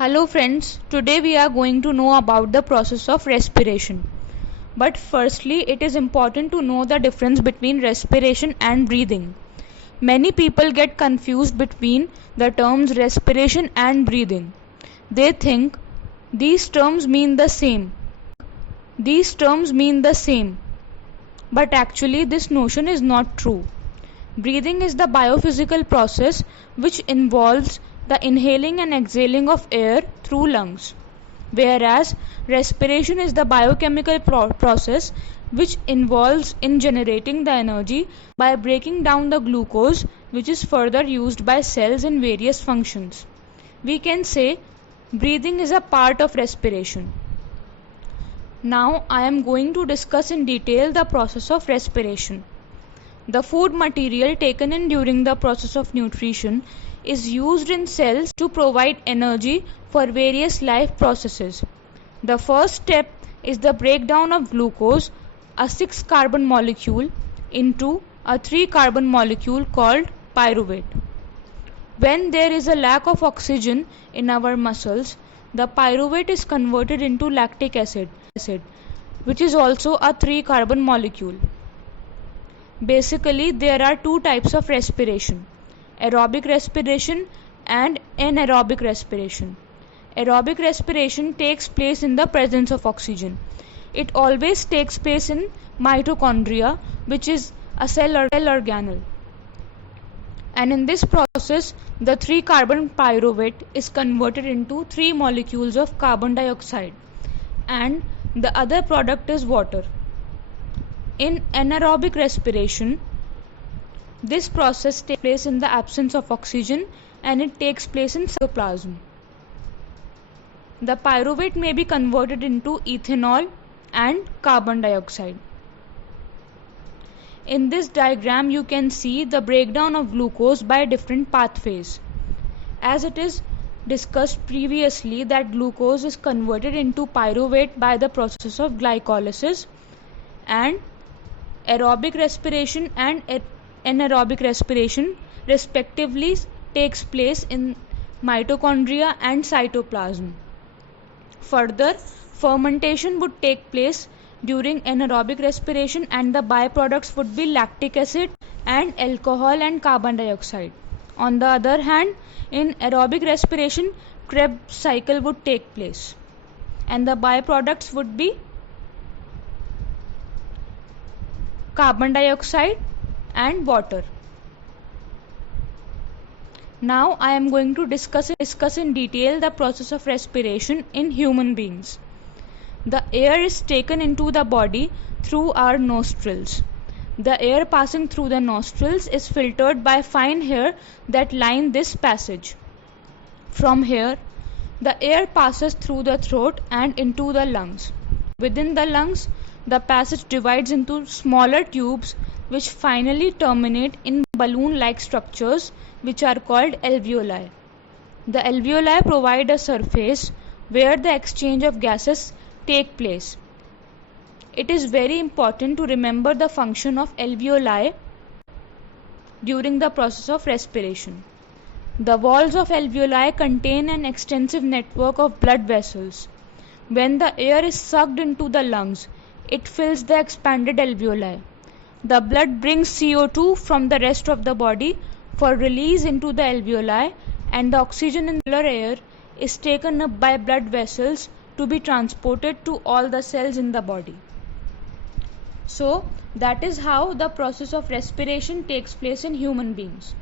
Hello friends, today we are going to know about the process of respiration. But firstly, it is important to know the difference between respiration and breathing. Many people get confused between the terms respiration and breathing. They think these terms mean the same. But actually this notion is not true. Breathing is the biophysical process which involves the inhaling and exhaling of air through lungs, whereas respiration is the biochemical process which involves in generating the energy by breaking down the glucose, which is further used by cells in various functions. We can say breathing is a part of respiration. Now I am going to discuss in detail the process of respiration. The food material taken in during the process of nutrition is used in cells to provide energy for various life processes. The first step is the breakdown of glucose, a 6-carbon molecule, into a 3-carbon molecule called pyruvate. When there is a lack of oxygen in our muscles, the pyruvate is converted into lactic acid, which is also a 3-carbon molecule. Basically, there are two types of respiration: aerobic respiration and anaerobic respiration. Aerobic respiration takes place in the presence of oxygen. It always takes place in mitochondria, which is a cell organelle. And in this process, the 3-carbon pyruvate is converted into 3 molecules of carbon dioxide, and the other product is water. In anaerobic respiration, this process takes place in the absence of oxygen and it takes place in cytoplasm. The pyruvate may be converted into ethanol and carbon dioxide. In this diagram, you can see the breakdown of glucose by different pathways. As it is discussed previously that glucose is converted into pyruvate by the process of glycolysis, and aerobic respiration and anaerobic respiration respectively takes place in mitochondria and cytoplasm. Further, fermentation would take place during anaerobic respiration and the byproducts would be lactic acid and alcohol and carbon dioxide. On the other hand, in aerobic respiration, Krebs cycle would take place and the byproducts would be carbon dioxide and water. Now I am going to discuss in detail the process of respiration in human beings. The air is taken into the body through our nostrils. The air passing through the nostrils is filtered by fine hair that line this passage. From here, the air passes through the throat and into the lungs. Within the lungs, the passage divides into smaller tubes which finally terminate in balloon-like structures which are called alveoli. The alveoli provide a surface where the exchange of gases take place. It is very important to remember the function of alveoli during the process of respiration. The walls of alveoli contain an extensive network of blood vessels. When the air is sucked into the lungs, it fills the expanded alveoli. The blood brings CO2 from the rest of the body for release into the alveoli, and the oxygen in the air is taken up by blood vessels to be transported to all the cells in the body. So, that is how the process of respiration takes place in human beings.